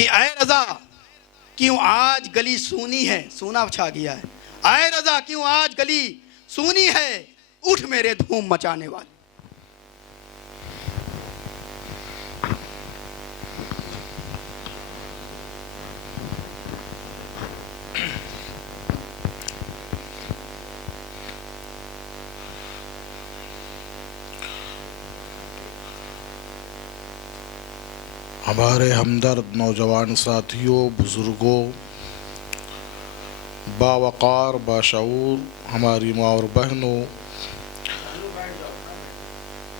कि ऐ रज़ा क्यों आज गली सूनी है, सूना छा गया है। ऐ रज़ा क्यों आज गली सूनी है, उठ मेरे धूम मचाने वाले। हमारे हमदर्द नौजवान साथियों, बुज़ुर्गों, बावक़ार बाशऊर हमारी माँ और बहनों,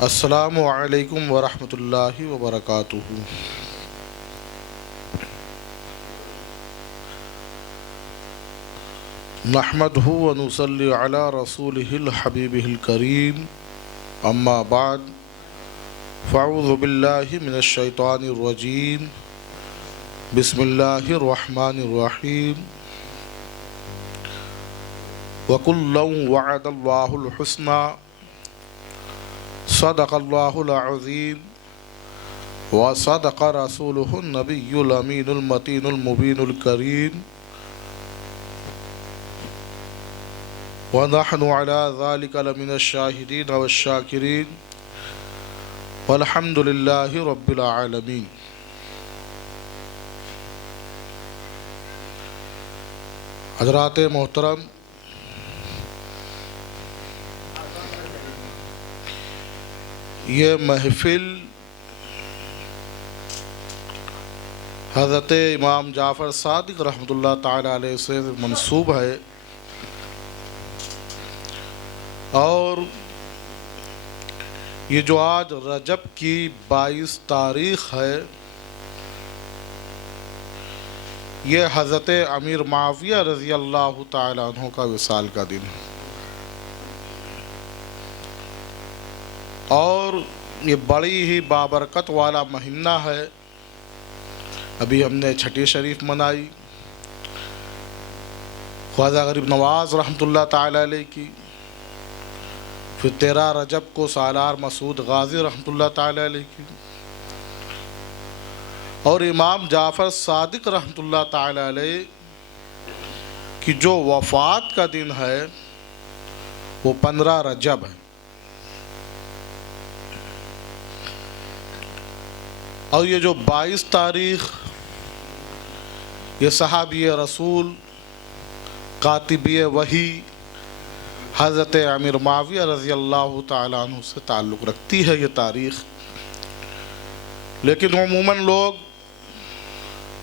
अस्सलामु अलैकुम वरहमतुल्लाहि वबरकातुहू। नहमदहू व नुसल्ली अला रसूलिहिल हबीबिहिल करीम, अम्मा बाद, फ़अऊज़ु बिल्लाहि मिनश शैतानिर रजीम, बिस्मिल्लाहिर रहमानिर रहीम। वकुल्लन वअदल्लाहुल हुस्ना, सदक़ल्लाहुल अज़ीम, व सदक़ रसूलुहुन नबियुल अमीनुल मतीनुल मुबीनुल करीम। व नहनु अला ज़ालिका लमिनश शाहिदीन वश्शाकिरीन, वल्हम्दुलिल्लाहि रब्बिल आलमीन। हज़रात मोहतरम, ये महफ़िल हज़रत इमाम जाफ़र सादिक़ रहमतुल्लाह ताला अलैह से मंसूब है और ये जो आज रजब की 22 तारीख़ है, ये हज़रत अमीर मुआविया रज़ी अल्लाह ताला अन्हु का विसाल का दिन है और ये बड़ी ही बाबरकत वाला महीना है। अभी हमने छठी शरीफ मनाई, ख्वाजा गरीब नवाज़ रहमतुल्लाह ताला अलैह की, फिर 13 रजब को सालार मसूद गाज़ी रहमतुल्लाह ताला अलैह की, और इमाम जाफ़र सादिक़ रहमतुल्लाह ताला अलैह की जो वफ़ात का दिन है वो 15 रजब है। और ये जो 22 तारीख़, ये सहाबी रसूल कातिबी वही हज़रत अमीर मुआविया रज़ी अल्लाह ताला अन्हु से ताल्लुक़ रखती है ये तारीख़। लेकिन अमूमन लोग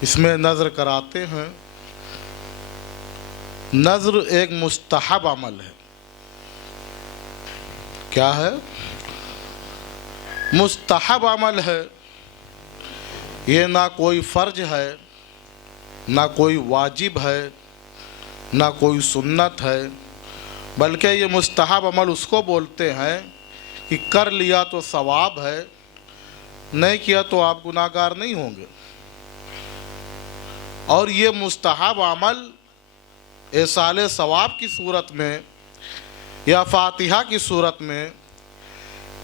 इसमें नज़र कराते हैं। नज़र एक मुस्तहब अमल है। क्या है? मुस्तहब अमल है। ये ना कोई फ़र्ज है, ना कोई वाजिब है, ना कोई सुन्नत है, बल्कि ये मुस्तहब अमल उसको बोलते हैं कि कर लिया तो सवाब है, नहीं किया तो आप गुनाहगार नहीं होंगे। और ये मुस्तहब अमल एसाले सवाब की सूरत में या फातिहा की सूरत में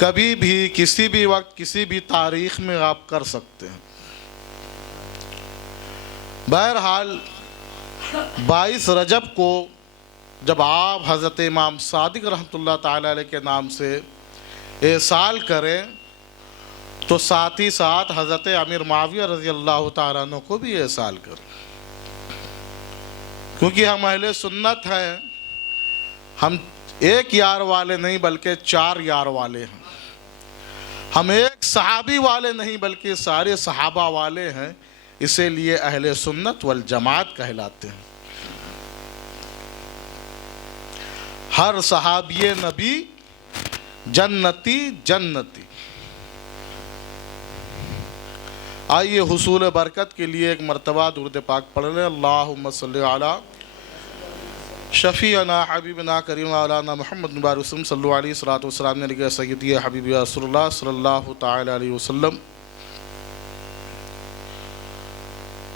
कभी भी किसी भी वक्त किसी भी तारीख़ में आप कर सकते हैं। बहरहाल 22 रजब को जब आप हज़रत इमाम सादिक़ रहमतुल्लाह ताला अलैह के नाम से एसाल करें तो साथ ही साथ हज़रत अमीर मुआविया रज़ी अल्लाह ताला अन्हु को भी एसाल करें, क्योंकि हम अहले सुन्नत हैं। हम एक यार वाले नहीं बल्कि 4 यार वाले हैं। हम एक सहाबी वाले नहीं बल्कि सारे सहाबा वाले हैं, इसीलिए अहले सुन्नत वल जमात कहलाते हैं। हर सहाबी नबी जन्नती जन्नती। आइए हुसूल बरकत के लिए एक मरतबा दुरूद पाक पढ़ लें। अल्लाहुम्मा सल्ली अला शफ़ीअना हबीबना करीम मौलाना मुहम्मद मुबारक सल्लल्लाहु अलैहि वसल्लम ने सय्यदी हबीबी रसूलुल्लाह सल्लल्लाहु तआला अलैहि वसल्लम।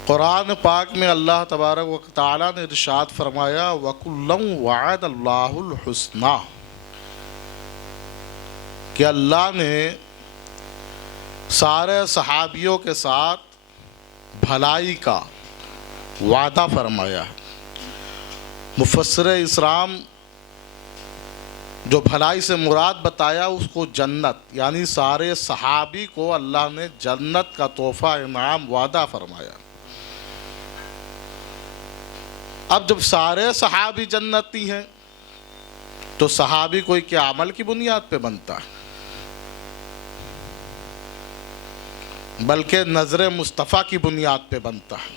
कुरान पाक में अल्लाह तबारक व तआला ने इरशाद फरमाया वकुल्लन वअदल्लाहुल हुस्ना, कि अल्लाह ने सारे सहाबियों के साथ भलाई का वादा फरमाया है। मुफस्सिर इस्लाम जो भलाई से मुराद बताया उसको जन्नत, यानी सारे सहाबी को अल्लाह ने जन्नत का तोहफा इनाम वादा फरमाया। अब जब सारे सहाबी जन्नती हैं तो सहाबी कोई क्या अमल की बुनियाद पे बनता है, बल्कि नजर मुस्तफ़ा की बुनियाद पे बनता है,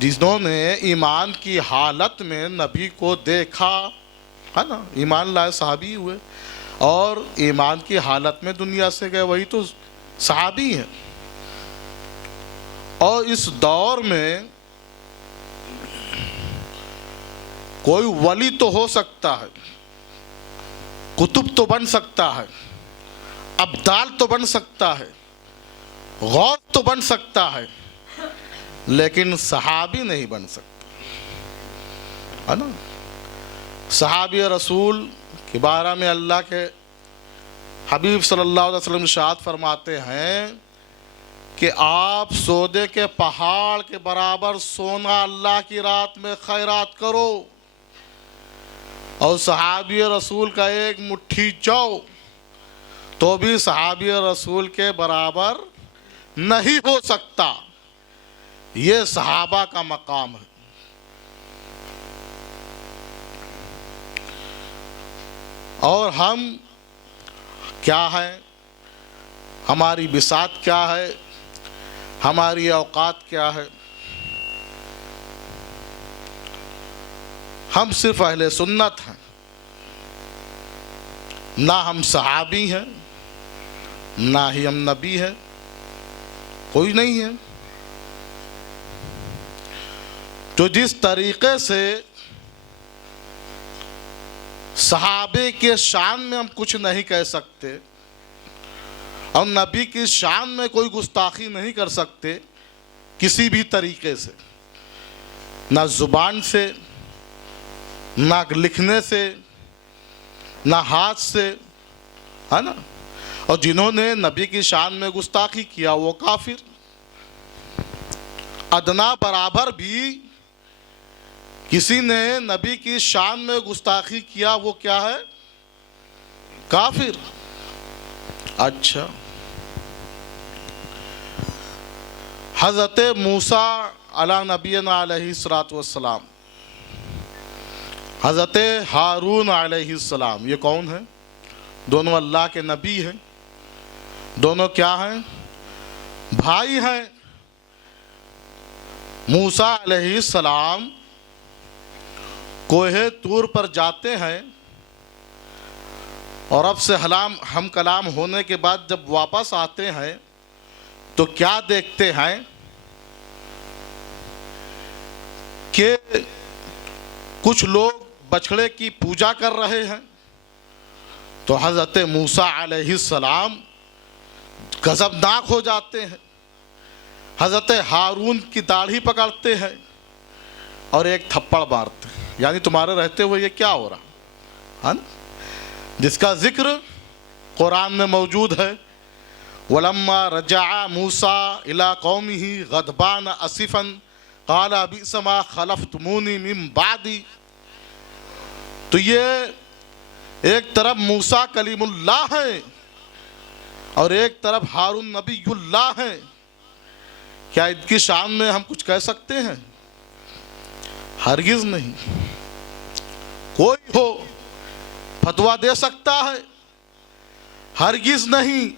जिन्होंने ईमान की हालत में नबी को देखा है ना, ईमान लाए सहाबी हुए, और ईमान की हालत में दुनिया से गए, वही तो सहाबी हैं। और इस दौर में कोई वली तो हो सकता है, कुतुब तो बन सकता है, अब्दाल तो बन सकता है, गौस तो बन सकता है, लेकिन सहाबी नहीं बन सकता, है ना। सहाबी रसूल के बारे में अल्लाह के हबीब सल्लल्लाहु अलैहि वसल्लम इरशाद फरमाते हैं कि आप सौदे के पहाड़ के बराबर सोना अल्लाह की रात में खैरात करो, और सहाबी रसूल का एक मुट्ठी जौ तो भी सहाबी रसूल के बराबर नहीं हो सकता। ये सहाबा का मकाम है। और हम क्या है, हमारी बिसात क्या है, हमारी औकात क्या है। हम सिर्फ अहले सुन्नत हैं, ना हम सहाबी हैं, ना ही हम नबी हैं, कोई नहीं है। तो जिस तरीके से सहाबे के शान में हम कुछ नहीं कह सकते और नबी की शान में कोई गुस्ताखी नहीं कर सकते किसी भी तरीके से, ना जुबान से, ना लिखने से, ना हाथ से, है ना। और जिन्होंने नबी की शान में गुस्ताखी किया वो काफिर। अदना बराबर भी किसी ने नबी की शान में गुस्ताखी किया वो क्या है, काफिर। अच्छा, हज़रत मूसा अला नबीना अलैहिस्सलातु वस्सलाम, हज़रत हारून अलैहिस्सलाम, ये कौन है? दोनों अल्लाह के नबी हैं। दोनों क्या हैं? भाई हैं। मूसा अलैहिस्सलाम कोहे तूर पर जाते हैं और अब से हम कलाम होने के बाद जब वापस आते हैं तो क्या देखते हैं कि कुछ लोग बछड़े की पूजा कर रहे हैं। तो हज़रत मूसा अलैहिस्सलाम गज़बनाक हो जाते हैं, हज़रत हारून की दाढ़ी पकड़ते हैं और एक थप्पड़ मारते हैं, यानी तुम्हारे रहते हुए ये क्या हो रहा है ना, जिसका जिक्र कुरान में मौजूद है। वलम्मा रजा मूसा इला कौमिही गदबान असिफन काला बिसमा खलफ्तुमूनी मिन बादी। तो ये एक तरफ मूसा कलीमुल्लाह है और एक तरफ हारून नबीयुल्लाह है। क्या इनकी शान में हम कुछ कह सकते हैं? हरगिज नहीं। कोई हो फतवा दे सकता है? हरगिज नहीं,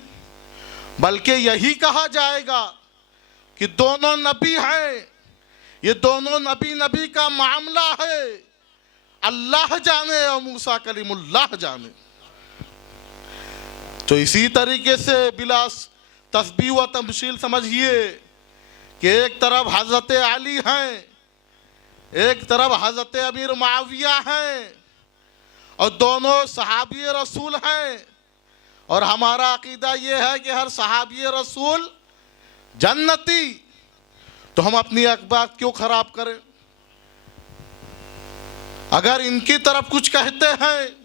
बल्कि यही कहा जाएगा कि दोनों नबी हैं, ये दोनों नबी का मामला है, अल्लाह जाने और मूसा कलीमुल्लाह जाने। तो इसी तरीके से बिला तस्बीह व तमशील समझिए कि एक तरफ हजरत अली हैं, एक तरफ हजरत अमीर मुआविया हैं, और दोनों सहाबी रसूल हैं। और हमारा अकीदा यह है कि हर सहाबी रसूल जन्नती। तो हम अपनी बात क्यों खराब करें? अगर इनकी तरफ कुछ कहते हैं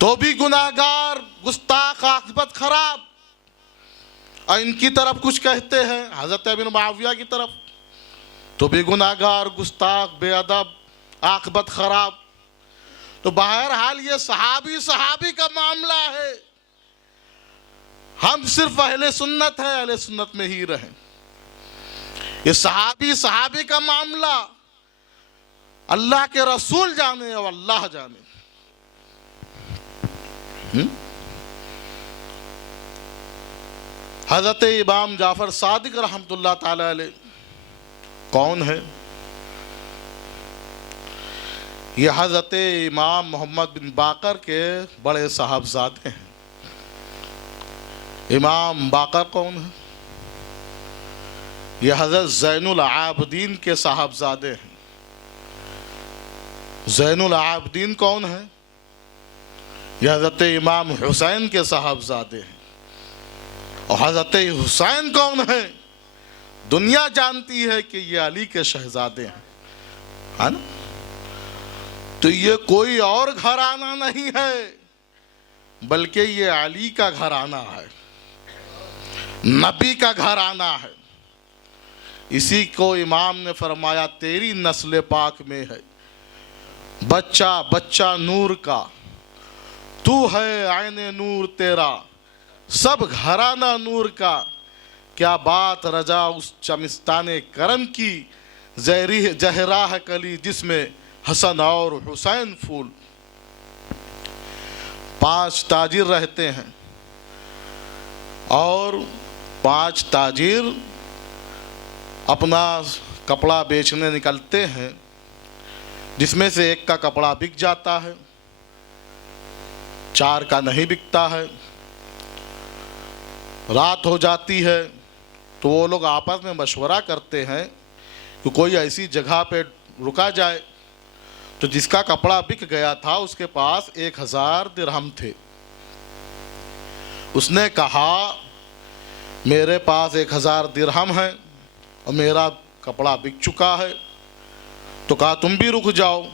तो भी गुनाहगार, गुस्ताख, आखिबत खराब। और इनकी तरफ कुछ कहते हैं हज़रत इब्न मुआविया की तरफ, तो भी गुनाहगार, गुस्ताख, बेअदब, आक़िबत ख़राब। तो बहरहाल ये सहाबी का मामला है। हम सिर्फ अहले सुन्नत है, अहले सुन्नत में ही रहें। ये सहाबी का मामला अल्लाह के रसूल जाने और अल्लाह जाने। हज़रत इमाम जाफ़र सादिक रहमतुल्लाह ताला अलैह कौन है? ये हज़रत इमाम मोहम्मद बिन बाकर के बड़े साहबजादे हैं। इमाम बाकर कौन है? ये हज़रत ज़ैनुल आबदीन के साहबजादे हैं। ज़ैनुल आबदीन कौन है? यह हज़रत इमाम हुसैन के साहबजादे हैं। और हज़रत हुसैन कौन है? दुनिया जानती है कि ये अली के शहजादे हैं, है ना? तो ये कोई और घराना नहीं है, बल्कि ये अली का घराना है, नबी का घराना है। इसी को इमाम ने फरमाया, तेरी नस्ल पाक में है बच्चा बच्चा नूर का, तू है आईने नूर तेरा, सब घराना नूर का। क्या बात रजा उस चमिस्ताने करम की, जहरा है कली जिसमें हसन और हुसैन फूल। 5 ताजिर रहते हैं और 5 ताजिर अपना कपड़ा बेचने निकलते हैं, जिसमें से एक का कपड़ा बिक जाता है, 4 का नहीं बिकता है। रात हो जाती है तो वो लोग आपस में मशवरा करते हैं कि कोई ऐसी जगह पे रुका जाए। तो जिसका कपड़ा बिक गया था उसके पास 1000 दिरहम थे। उसने कहा मेरे पास 1000 दिरहम है और मेरा कपड़ा बिक चुका है। तो कहा तुम भी रुक जाओ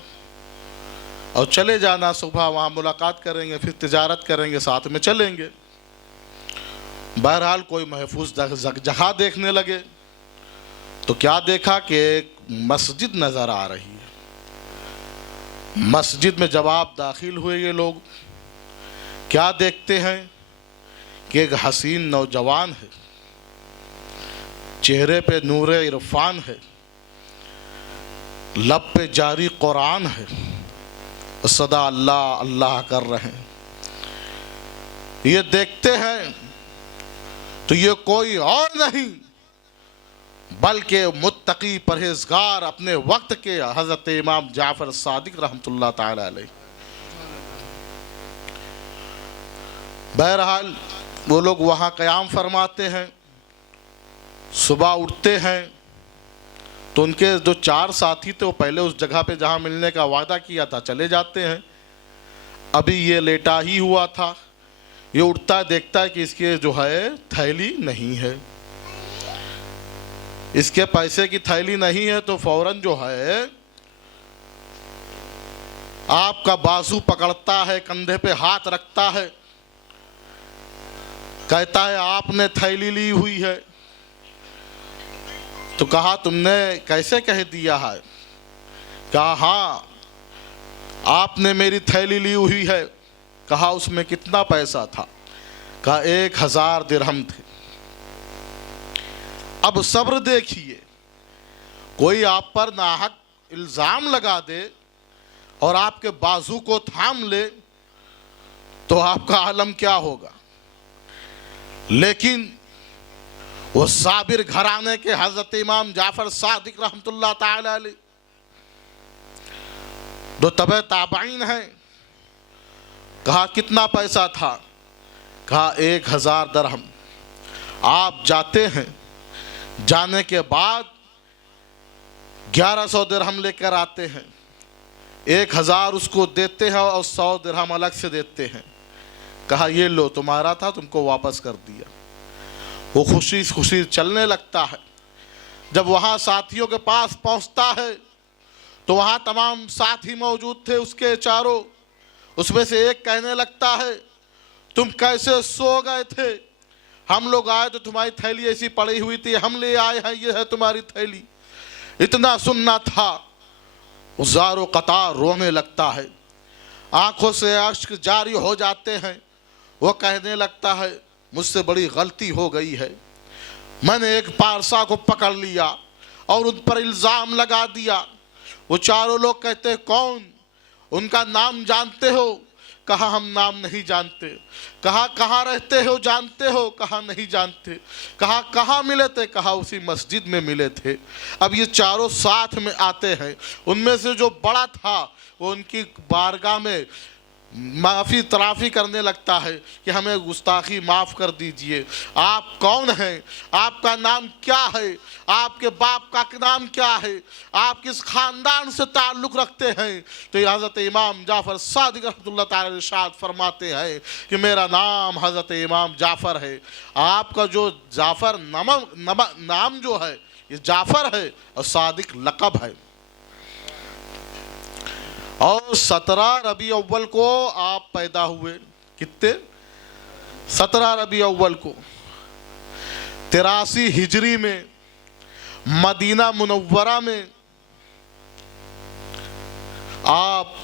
और चले जाना, सुबह वहाँ मुलाकात करेंगे, फिर तिजारत करेंगे, साथ में चलेंगे। बहरहाल कोई महफूज जगह देखने लगे तो क्या देखा कि एक मस्जिद नज़र आ रही है। मस्जिद में जब आप दाखिल हुए ये लोग, क्या देखते हैं कि एक हसीन नौजवान है, चेहरे पे नूरे इरफान है, लब पे जारी कुरान है, सदा अल्लाह अल्लाह कर रहे हैं। ये देखते हैं तो ये कोई और नहीं बल्कि मुत्तकी परहेजगार अपने वक्त के हज़रत इमाम जाफ़र सादिक रहमतुल्लाह ताला अलैह। बहरहाल वो लोग वहाँ क़याम फरमाते हैं। सुबह उठते हैं तो उनके जो 4 साथी थे वो पहले उस जगह पे जहाँ मिलने का वादा किया था चले जाते हैं। अभी ये लेटा ही हुआ था, ये उठता देखता है कि इसके जो है थैली नहीं है, इसके पैसे की थैली नहीं है। तो फौरन जो है आपका बाजू पकड़ता है, कंधे पे हाथ रखता है, कहता है आपने थैली ली हुई है। तो कहा तुमने कैसे कह दिया है? कहा हाँ आपने मेरी थैली ली हुई है। कहा उसमें कितना पैसा था? कहा 1000 दिरहम थे। अब सब्र देखिए, कोई आप पर नाहक इल्ज़ाम लगा दे और आपके बाजू को थाम ले तो आपका आलम क्या होगा। लेकिन वो साबिर घराने के हज़रत इमाम जाफ़र सादिक रहमतुल्लाह ताला अलैह जो तबे ताबाइन है। कहा कितना पैसा था? कहा 1000 दिरहम। आप जाते हैं, जाने के बाद 1100 दिरहम लेकर आते हैं, 1000 उसको देते हैं और 100 दिरहम अलग से देते हैं। कहा ये लो तुम्हारा था, तुमको वापस कर दिया। वो खुशी खुशी चलने लगता है। जब वहाँ साथियों के पास पहुँचता है तो वहाँ तमाम साथी मौजूद थे उसके चारों। उसमें से एक कहने लगता है तुम कैसे सो गए थे? हम लोग आए तो तुम्हारी थैली ऐसी पड़ी हुई थी, हम ले आए हैं, ये है तुम्हारी थैली। इतना सुनना था, ज़ारो कतार रोने लगता है, आंखों से अश्क जारी हो जाते हैं। वो कहने लगता है मुझसे बड़ी गलती हो गई है, मैंने एक पारसा को पकड़ लिया और उन पर इल्ज़ाम लगा दिया। वो चारों लोग कहते हैं कौन, उनका नाम जानते हो? कहा हम नाम नहीं जानते। कहा कहाँ रहते हो, जानते हो? कहा नहीं जानते। कहा कहाँ मिले थे? कहा उसी मस्जिद में मिले थे। अब ये चारों साथ में आते हैं, उनमें से जो बड़ा था वो उनकी बारगाह में माफ़ी तराफ़ी करने लगता है कि हमें गुस्ताखी माफ़ कर दीजिए। आप कौन हैं? आपका नाम क्या है? आपके बाप का नाम क्या है? आप किस ख़ानदान से ताल्लुक़ रखते हैं? तो हज़रत इमाम जाफ़र सादिक़ रहमतुल्लाह ताला इरशाद फरमाते हैं कि मेरा नाम हज़रत इमाम जाफ़र है। आपका जो जाफ़र नाम जो है ये जाफ़र है और सादिक़ लक़ब है। और 17 रबी अव्वल को आप पैदा हुए। कितने? 17 रबी अव्वल को 83 हिजरी में मदीना मुनव्वरा में आप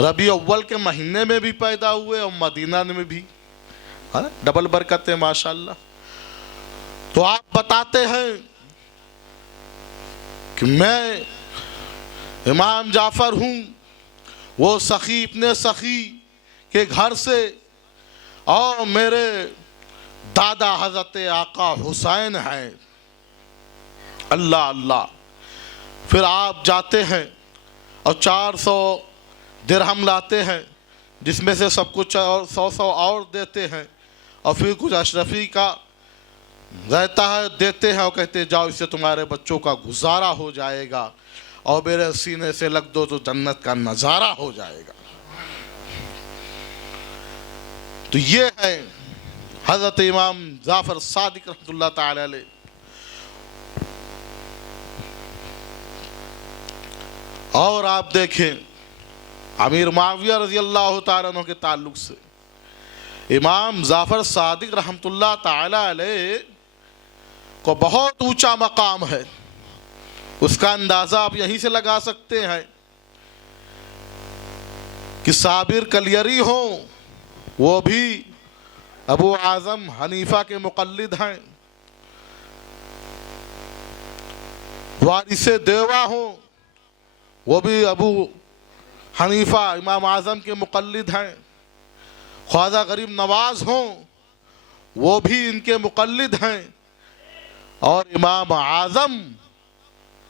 रबी अव्वल के महीने में भी पैदा हुए और मदीना में भी, है डबल बरकत है माशाल्लाह। तो आप बताते हैं कि मैं इमाम जाफ़र हूँ, वो सखी इब्ने सखी के घर से, और मेरे दादा हज़रत आका हुसैन हैं। अल्लाह अल्लाह। फिर आप जाते हैं और 400 दिरहम लाते हैं, जिसमें से सब कुछ और 100 और देते हैं, और फिर कुछ अशरफी का रहता है देते हैं और कहते जाओ इससे तुम्हारे बच्चों का गुजारा हो जाएगा और मेरे सीने से लग दो तो जन्नत का नज़ारा हो जाएगा। तो ये है हज़रत इमाम जाफ़र सादिक़ रहमतुल्लाह ताला अलैह। और आप देखें अमीर मुआविया रज़ी अल्लाह ताला अन्हु के ताल्लुक़ से इमाम जाफ़र सादिक़ रहमतुल्लाह ताला अलैह को बहुत ऊंचा मकाम है। उसका अंदाज़ा आप यहीं से लगा सकते हैं कि साबिर कलियरी हो, वो भी अबू आज़म हनीफ़ा के मुक़ल्लिद हैं। वारिसे देवा हो, वो भी अबू हनीफ़ा इमाम आज़म के मुक़ल्लिद हैं। ख्वाजा गरीब नवाज़ हों, वो भी इनके मुक़ल्लिद हैं। और इमाम आज़म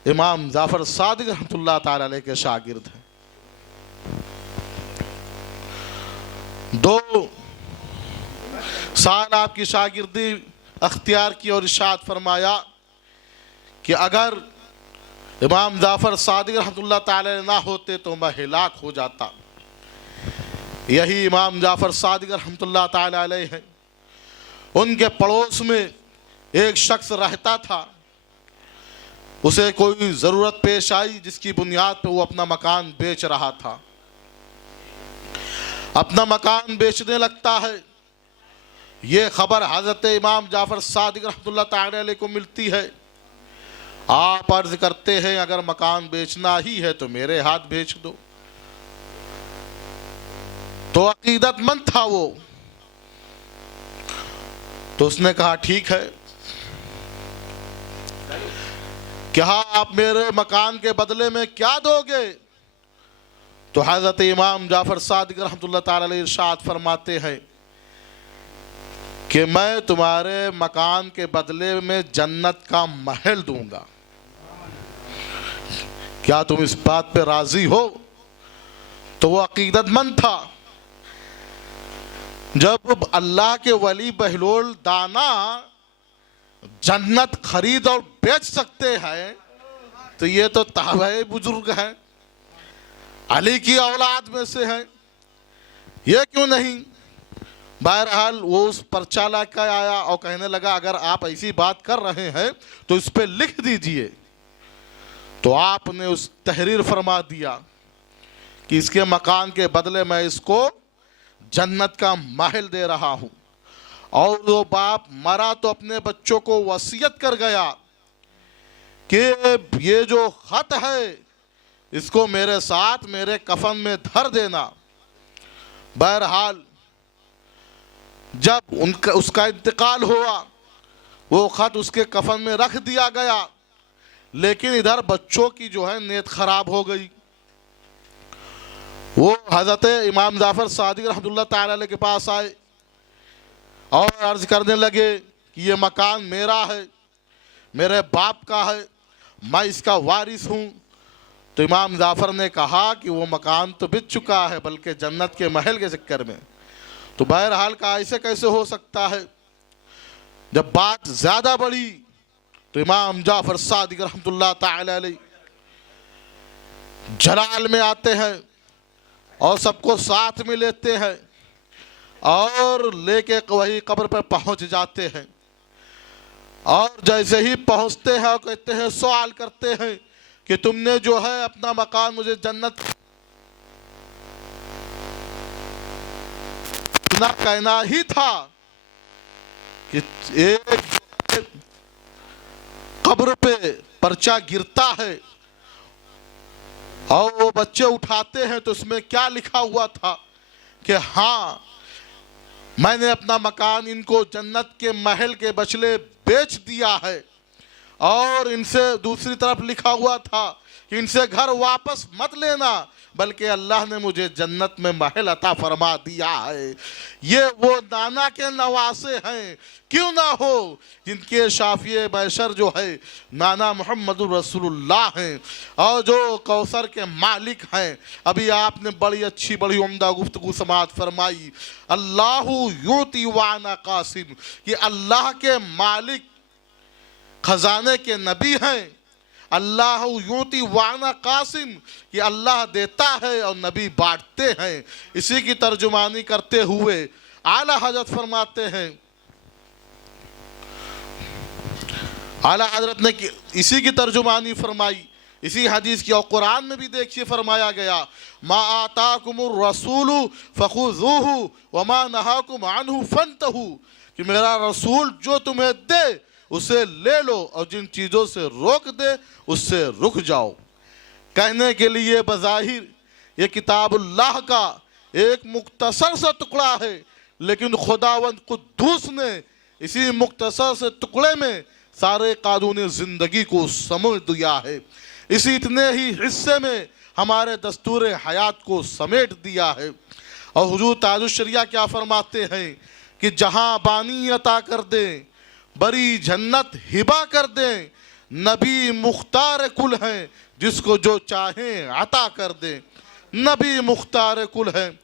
इमाम जाफ़र सादिक़ रहमतुल्लाह ताला अलैह के शागिर्द हैं। 2 साल आपकी शागिर्दी अख्तियार की और इरशाद फरमाया कि अगर इमाम जाफ़र सादिक़ रहमतुल्लाह ताला अलैह ना होते तो मैं हिलाक हो जाता। यही इमाम जाफ़र सादिक़ रहमतुल्लाह ताला अलैह हैं। उनके पड़ोस में एक शख्स रहता था, उसे कोई ज़रूरत पेश आई जिसकी बुनियाद पर वो अपना मकान बेच रहा था। अपना मकान बेचने लगता है, ये खबर हज़रत इमाम जाफ़र सादिक़ रहमतुल्लाह ताला अलैह को मिलती है। आप अर्ज़ करते हैं अगर मकान बेचना ही है तो मेरे हाथ बेच दो। तो अकीदतमंद था वो, तो उसने कहा ठीक है, क्या आप मेरे मकान के बदले में क्या दोगे? तो हज़रत इमाम जाफ़र सादिक़ रहमतुल्लाह ताला अलैह इरशाद फरमाते हैं कि मैं तुम्हारे मकान के बदले में जन्नत का महल दूंगा। क्या तुम इस बात पे राज़ी हो? तो वो अकीदतमंद था। जब अल्लाह के वली बहलोल दाना जन्नत खरीद और बेच सकते हैं तो ये तो ताबे बुजुर्ग हैं, अली की औलाद में से हैं, ये क्यों नहीं? बहरहाल वो उस पर्चा लेकर आया और कहने लगा अगर आप ऐसी बात कर रहे हैं तो इस पे लिख दीजिए। तो आपने उस तहरीर फरमा दिया कि इसके मकान के बदले मैं इसको जन्नत का महल दे रहा हूँ। और वो बाप मरा तो अपने बच्चों को वसीयत कर गया कि ये जो खत है इसको मेरे साथ मेरे कफन में धर देना। बहरहाल जब उसका इंतकाल हुआ वो खत उसके कफन में रख दिया गया, लेकिन इधर बच्चों की जो है नीयत खराब हो गई। वो हजरत इमाम जाफर सादिक रहमतुल्लाह ताला अलैह के पास आए और अर्ज करने लगे कि ये मकान मेरा है, मेरे बाप का है, मैं इसका वारिस हूँ। तो इमाम जाफर ने कहा कि वो मकान तो बिक चुका है, बल्कि जन्नत के महल के चक्कर में। तो बहरहाल का ऐसे कैसे हो सकता है। जब बात ज़्यादा बढ़ी तो इमाम जाफर सादिक रहमतुल्लाह ताला अलैह जलाल में आते हैं और सबको साथ में लेते हैं और लेके वही कब्र पर पहुंच जाते हैं। और जैसे ही पहुंचते हैं और कहते हैं, सवाल करते हैं कि तुमने जो है अपना मकान मुझे जन्नत ना कहना ही था कि एक कब्र पे पर्चा गिरता है और वो बच्चे उठाते हैं तो उसमें क्या लिखा हुआ था कि हाँ, मैंने अपना मकान इनको जन्नत के महल के बदले बेच दिया है। और इनसे दूसरी तरफ लिखा हुआ था कि इनसे घर वापस मत लेना, बल्कि अल्लाह ने मुझे जन्नत में महल अता फरमा दिया है। ये वो नाना के नवासे हैं, क्यों ना हो, जिनके शाफिए बैशर जो है नाना मोहम्मदुर रसूलुल्लाह हैं और जो कौसर के मालिक हैं। अभी आपने बड़ी अच्छी बड़ी उम्दा गुफ्तगू समात फरमाई, अल्लाहु यूती वाना कासिम, कि अल्लाह के मालिक खजाने के नबी हैं। अल्लाह यूती वाना कासिम, कि अल्लाह देता है और नबी बांटते हैं। इसी की तर्जुमानी करते हुए आला हजरत फरमाते हैं, आला हजरत ने इसी की तर्जुमानी फरमाई इसी हदीस की। और कुरान में भी देखिए फरमाया गया, मा आताकुमुर रसूलु फखुज़ूहु व मा नहाकुम अन्हु फंतहु, कि मेरा रसूल जो तुम्हें दे उसे ले लो और जिन चीज़ों से रोक दे उससे रुक जाओ। कहने के लिए बज़ाहिर ये किताबुल्लाह का एक मुख्तसर सा टुकड़ा है, लेकिन खुदावंद कुद्दूस ने इसी मुख्तसर से टुकड़े में सारे कानून ज़िंदगी को समेट दिया है। इसी इतने ही हिस्से में हमारे दस्तूर हयात को समेट दिया है। और हुजूर ताजुश शरिया क्या फरमाते हैं कि जहाँ बानी अता कर दें, बड़ी जन्नत हिबा कर दें, नबी मुख्तार कुल हैं, जिसको जो चाहें अता कर दें। नबी मुख्तार कुल हैं,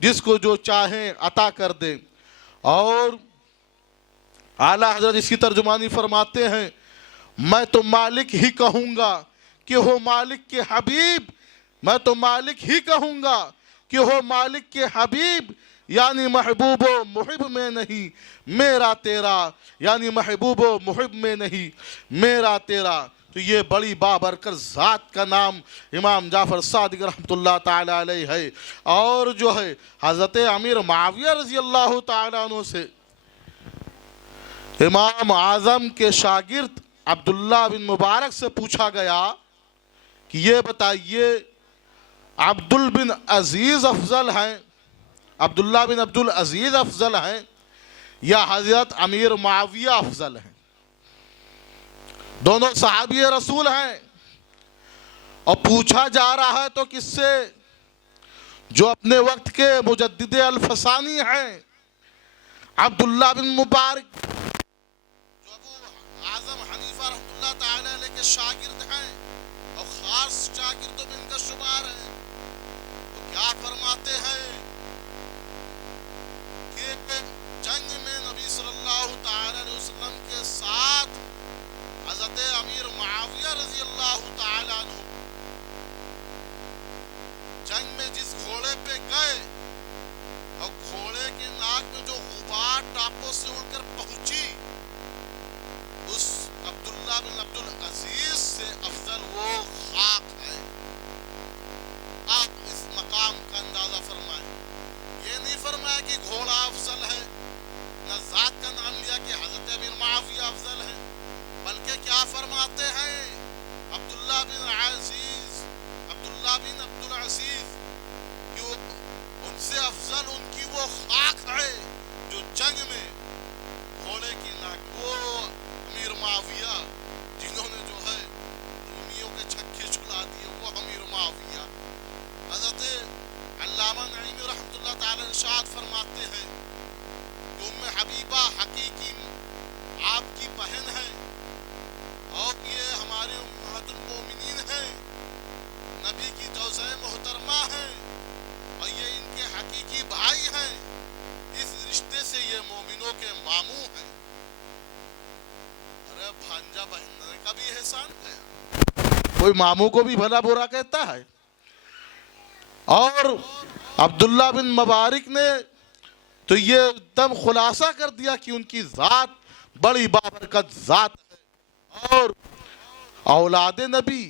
जिसको जो चाहें अता कर दें। और आला हजरत इसकी तर्जुमानी फरमाते हैं, मैं तो मालिक ही कहूँगा कि हो मालिक के हबीब, मैं तो मालिक ही कहूँगा कि हो मालिक के हबीब, यानी महबूबो मुहिब में नहीं मेरा तेरा, यानी महबूबो मुहिब में नहीं मेरा तेरा। तो ये बड़ी बाबरकत ज़ात का नाम इमाम जाफ़र सादिक रहमतुल्लाह ताला अलैह है। और जो है हज़रत अमीर मुआविया रज़ी अल्लाह ताला अन्हु से इमाम आज़म के शागिर्द अब्दुल्ला बिन मुबारक से पूछा गया कि ये बताइए, अब्दुल बिन अजीज़ अफजल हैं, अब्दुल्ला बिन अब्दुल अजीज़ अफजल हैं या हज़रत अमीर मुआविया अफजल हैं? दोनों सहाबी रसूल हैं। और पूछा जा रहा है तो किससे? जो अपने वक्त के मुजद्दिद अल-फसानी हैं, अब्दुल्ला बिन मुबारक, जो अबू आज़म हनीफा रहमतुल्लाह ताला अलैह के शागिर्द हैं और खास शागिर्दों में इनका शुमार है। तो क्या फरमाते हैं कि जंग में नबी सल्लल्लाहु ताला अलैहि वसल्लम के साथ हज़रत अमीर मुआविया रज़ी अल्लाह ताला अन्हु जंग में जिस घोड़े पे गए और घोड़े के नाक में जो गुबार टापों से उड़कर पहुंची, उस अब्दुल्ला बिन अब्दुल अजीज से अफजल वो खाक है। आप इस मकाम का अंदाजा फरमाएं। ये नहीं फरमाया कि घोड़ा अफजल है, न जात का क्या फरमाते हैं अब्दुल्ला बिन अब्दुल अजीज कि उनसे अफजल उनकी वो खाक है जो जंग में घोड़े की नाक, वो अमीर मुआविया जिन्होंने जो है रूमियों के छक्के छुड़ा दिए, वो अमीर मुआविया। हज़रत अल्लामा नईमी रहमतुल्लाह ताला इरशाद फरमाते हैं कि उम्मे हबीबा हकीकी आपकी बहन है और ये हमारे उम्महातुल मोमिनीन हैं, नबी की दौज़े मोहतरमा हैं और ये इनके हकीकी भाई हैं। इस रिश्ते से ये मोमिनों के मामू हैं। अरे भांजा बहन का भी एहसान गया, कोई मामू को भी भला बुरा कहता है। और अब्दुल्ला बिन मुबारक ने तो ये एकदम खुलासा कर दिया कि उनकी ज़ात बड़ी बाबरकत ज़ात है। और औलाद नबी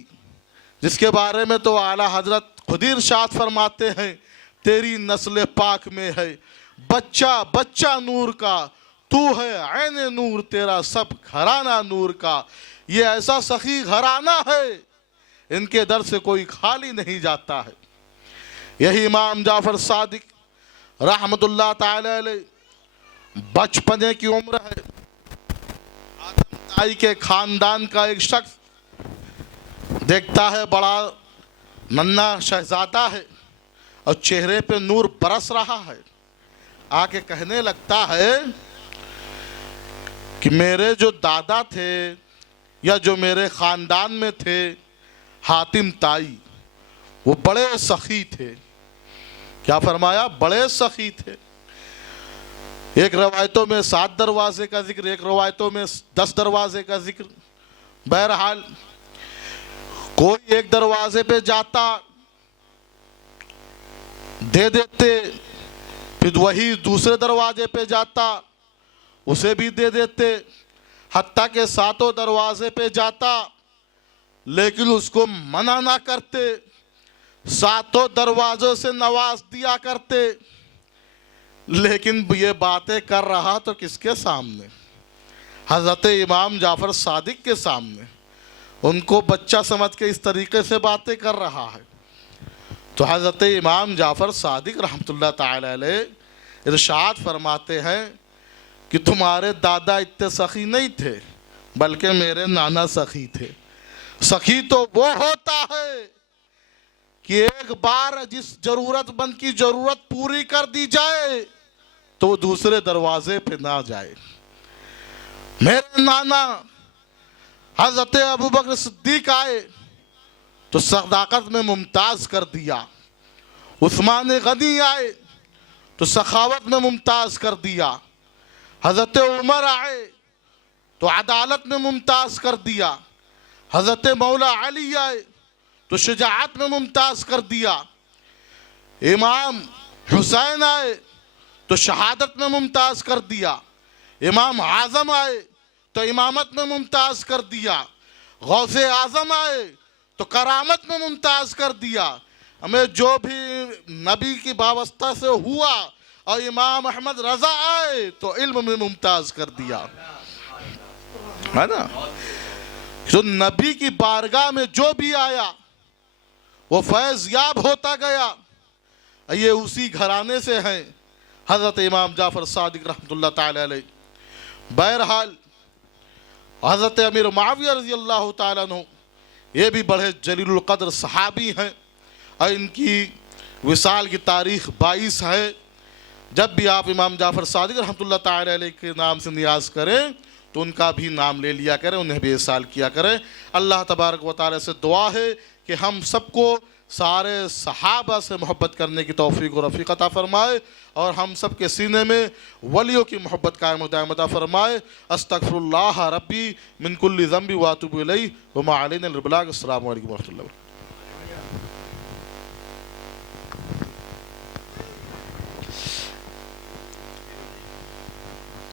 जिसके बारे में तो आला हजरत खुद ही इरशाद फरमाते हैं, तेरी नस्ल पाक में है बच्चा बच्चा नूर का, तू है ऐने नूर, तेरा सब घराना नूर का। ये ऐसा सखी घराना है, इनके दर से कोई खाली नहीं जाता है। यही इमाम जाफर सादिक रहमतुल्लाह ताला अलैह बचपने की उम्र है, आदम ताई के खानदान का एक शख्स देखता है, बड़ा नन्हा शहजादा है और चेहरे पे नूर बरस रहा है। आके कहने लगता है कि मेरे जो दादा थे या जो मेरे ख़ानदान में थे हातिम ताई, वो बड़े सखी थे। क्या फरमाया? बड़े सखी थे। एक रवायतों में 7 दरवाजे का जिक्र, एक रवायतों में 10 दरवाजे का जिक्र। बहरहाल कोई एक दरवाजे पे जाता, दे देते, फिर वही दूसरे दरवाजे पे जाता, उसे भी दे देते, हत्ता के 7 दरवाजे पे जाता लेकिन उसको मना ना करते, 7 दरवाजों से नवाज दिया करते। लेकिन ये बातें कर रहा तो किसके सामने? हज़रत इमाम जाफ़र सादिक के सामने। उनको बच्चा समझ के इस तरीके से बातें कर रहा है। तो हज़रत इमाम जाफ़र सादिक रहमतुल्लाह ताला अलैह इरशाद फरमाते हैं कि तुम्हारे दादा इतने सखी नहीं थे, बल्कि मेरे नाना सखी थे। सखी तो वो होता है कि एक बार जिस ज़रूरतमंद की ज़रूरत पूरी कर दी जाए तो दूसरे दरवाजे पे ना जाए। मेरे नाना हज़रत अबू बकर सिद्दीक आए तो सदाकत में मुमताज़ कर दिया, उस्मान गनी आए तो सखावत में मुमताज़ कर दिया, हज़रत उमर आए तो अदालत में मुमताज़ कर दिया, हज़रत मौला अली आए तो शुजाअत में मुमताज़ कर दिया, इमाम हुसैन आए तो शहादत में मुमताज़ कर दिया, इमाम आज़म आए तो इमामत में मुमताज़ कर दिया, गौसे आज़म आए तो करामत में मुमताज़ कर दिया। हमें जो भी नबी की वाबस्ता से हुआ और इमाम अहमद रज़ा आए तो इल्म में मुमताज़ कर दिया, है ना। जो नबी की बारगाह में जो भी आया वो फैज़ याब होता गया। ये उसी घराने से हैं हज़रत इमाम जाफ़र सादिक रहमतुल्लाह ताला अलैह। बहरहाल हज़रत अमीर मुआविया रज़ी अल्लाह ताला अन्हु ये भी बड़े जलीलुल क़द्र सहाबी हैं और इनकी विसाल की तारीख़ 22 है। जब भी आप इमाम जाफ़र सादिक रहमतुल्लाह ताला अलैह के नाम से नियाज़ करें तो उनका भी नाम ले लिया करें, उन्हें भी इरसाल किया करें। अल्लाह तबारक व तआला से दुआ है कि हम सबको सारे सहाबा से मोहब्बत करने की तौफ़ीक़ और रफ़ीक़ अता फ़रमाए और हम सब के सीने में वलियों की मोहब्बत कायम व दायम अता फ़रमाए। अस्तग़फ़िरुल्लाह रब्बी मिन कुल्लि ज़ंबि व अतूबु इलैहि व मा अलैना इल्लल बलाग। अस्सलामु अलैकुम व रहमतुल्लाहि।